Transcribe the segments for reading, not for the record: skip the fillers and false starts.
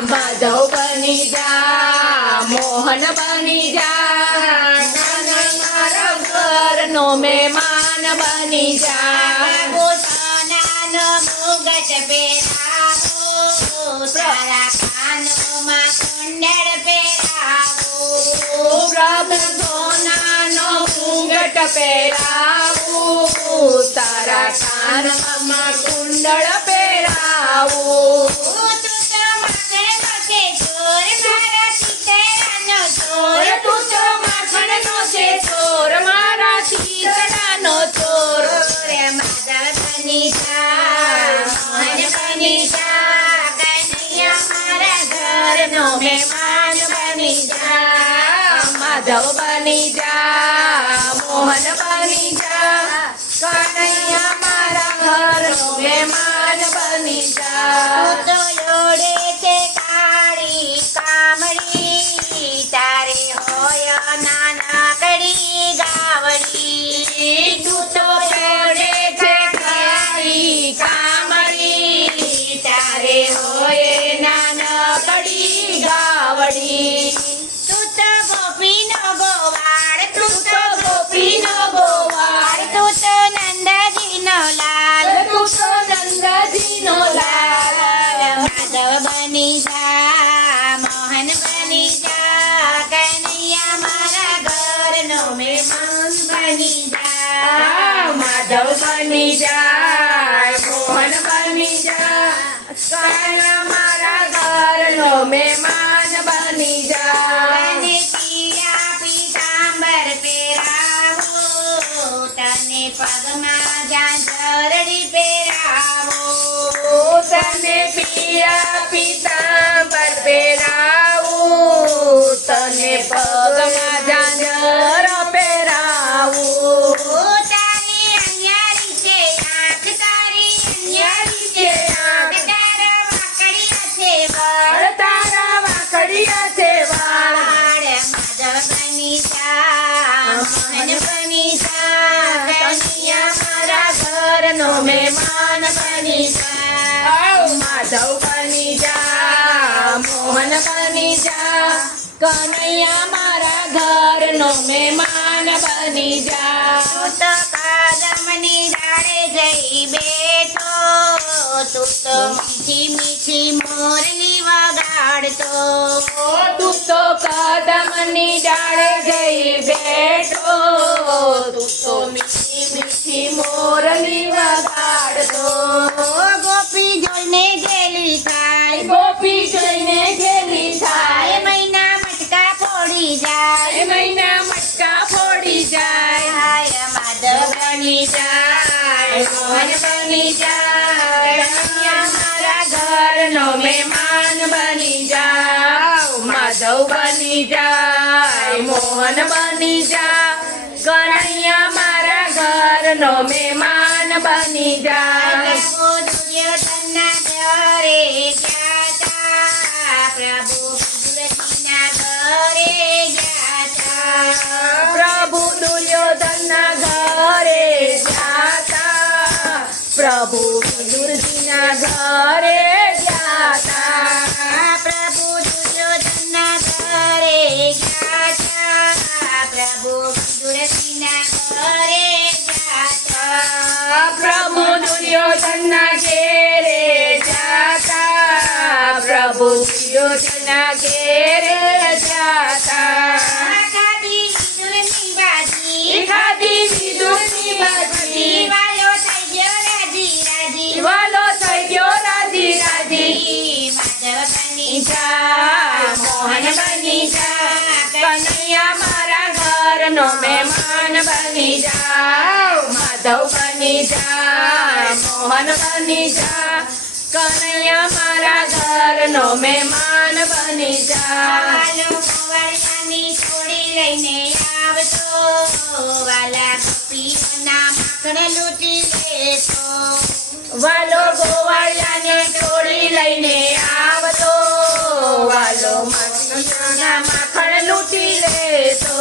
माधव बनी जा, मोहन बनी जा, मारा घर नो मेहमान बनी जा। मुगट पेरावो, सारा कानो मा कुंडल पेरावो। प्रभु सोनानो मुगट पेरावो, तारा कानमा कुंडल पेरावो। તું તો માખણનો છે ચોર, મારા શીતળાનો ચોર। માધવ બની જા, મોહન બની જા, કનૈયા મારા ઘરનો મહેમાન બની जा, माधव बनी जा, मोहन बनी जा, कन्हैया मारा घरनो मेहमान बनी जा। તો યોડે છે કાળી કામળી, તારે હોય નાનકડી ગાવડી। તું તો યોડે છે કાળી કામળી, તારે હોય નાનકડી ગાવડી। તું તો ગોપીનો ગોવાળ, તું તો ગોપીનો ગોવાળ, તું તો નંદજીનો લાલ। તું તો નંદજીનો લાલ। માધવ બની જા, મોહન બની જા, કનૈયા મારા ઘરનો મહેમાન બની જા। माधव बनी जा, मोहन बनी जा, कन्हैया मारा घरनो मेहमान बनी जा। તને પીળા પીતાંબર પહેરાવો, તને પગમાં ઝાંઝરડી પહેરાવો। તને પીળા પીતાંબર પહેરાવું, તને પગમાં ઝાંઝર પહેરાવું। તારી અંજારી છે આંખ, તારી અંજારી છે આંખ, તારા વાકડિયા છે વાળ, તારા વાકડિયા છે વાળ। માધવ બની જા, મોહન બની જા, કનૈયા મારા ઘરનો મહેમાન બની जा, माधव बनी जा, मोहन बनी जा, कन्हैया मारा घरनो मेहमान बनी जा। તું તો કાદમની ડાળે જઈ બેઠો, તું તો મીઠી મીઠી મોરલી વગાડતો। તું તો કદમની ડાળે જઈ બેઠો, તું તો મીઠી મીઠી મોરલી વગાડતો। ગોપી જોઈને ગેલી થાય, ગોપી જોઈને ગેલી થાય, મહિના મટકા ફોડી જાય। એ મહિના મટકા ફોડી જાય। માધવ બની જાય, મોહન બની જાય, કન્હૈયા મારા ઘરનો મહેમાન બની જાઓ। માધવ બની જાય, મોહન બની जा, કન્હૈયા મારા ઘરનો મહેમાન બની जा। પ્રભુ દુર્યોધનના ઘરે ગયા તા, પ્રભુ દુર્યોધનના ઘરે ગયા તા। પ્રભુ દુર્યોધનના ઘરે જાતા, પ્રભુ વિદુરજીના ઘરે જાતા। પ્રભુ દુર્યોધનના ઘરે ગયા તા, પ્રભુ દુર્યોધનના ઘરે ગયા તા। પ્રભુ દુર્યોધનના ઘેરે જાતા, પ્રભુ દુર્યોધનના ઘેરે જાતા। ખાધી વિદુરની બાજી, ખાધી વિદુરની બાજી, દિવાલો થઈ ગયો રાજી રાજી। દિવાલો થઈ ગયો રાજી રાજી। માધવ બની जा, मोहन बनी जा, कन्हैया मारा घरनो मेहमान बनी जाओ। माधव बनी जा, मोहन बनी जा, कन्हैया मारा घरनो मेहमान बनी जा। વાલો ગોવાળિયાની છોડી લઈને આવતો, વાલા ગોપીઓના માખણ લૂંટી લેતો। વાલો ગોવાળિયાને છોડી લઈને આવતો, વાલો માખણના માખણ લૂંટી લેતો।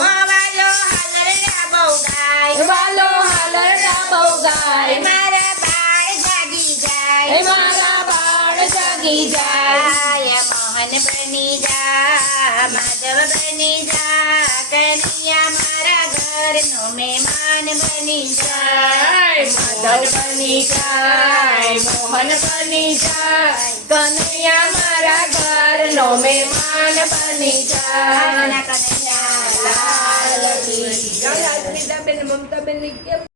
વાલો હાલરડા બહુ ગાય, વાલો હાલરડા બહુ ગાય, મારા બાળ જાગી જાય। મારા બાળ જાગી જાય। મોહન બની જા માધવ બની જા કનૈયા મારા ઘરનો મહેમાન બની જા માધવ બની જાય મોહન બની જાય કનૈયા મારા ઘરનો મહેમાન બની જાય કનૈયા લાલ કી સ્મિતાબેન મમતાબેન કેમ